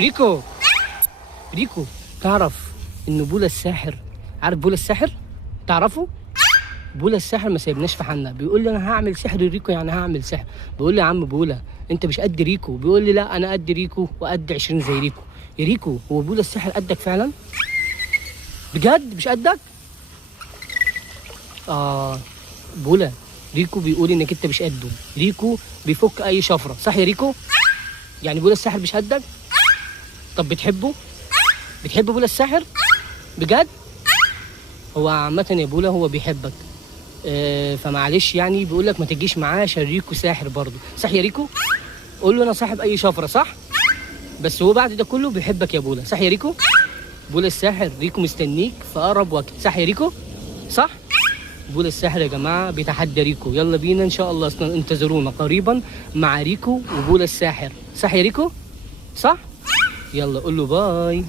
ريكو، ريكو، تعرف ان بولا الساحر، عارف بولا الساحر؟ تعرفه؟ بولا الساحر ما سايبناش في حالنا، بيقول لي انا هعمل سحر ريكو، يعني هعمل سحر. بقول لي يا عم بولا انت مش قد ريكو، بيقول لي لا انا قد ريكو وقد 20 زي ريكو. يا ريكو هو بولا الساحر قدك فعلا؟ بجد مش قدك؟ بولا، ريكو بيقول انك انت مش قده، ريكو بيفك اي شفره، صح يا ريكو؟ يعني بولا الساحر مش قدك؟ طب بتحبه؟ بتحب بولا الساحر؟ بجد؟ هو عامة يا بولا هو بيحبك، فمعلش يعني بيقول لك ما تجيش معاه عشان ريكو ساحر برضه، صح يا ريكو؟ قول له انا صاحب اي شفره، صح؟ بس هو بعد ده كله بيحبك يا بولا، صح يا ريكو؟ بولا الساحر ريكو مستنيك في اقرب وقت، صح يا ريكو؟ صح؟ بولا الساحر يا جماعه بيتحدى ريكو، يلا بينا ان شاء الله اصلا انتظرونا قريبا مع ريكو وبولا الساحر، صح يا ريكو؟ صح؟ يلا قول له باي.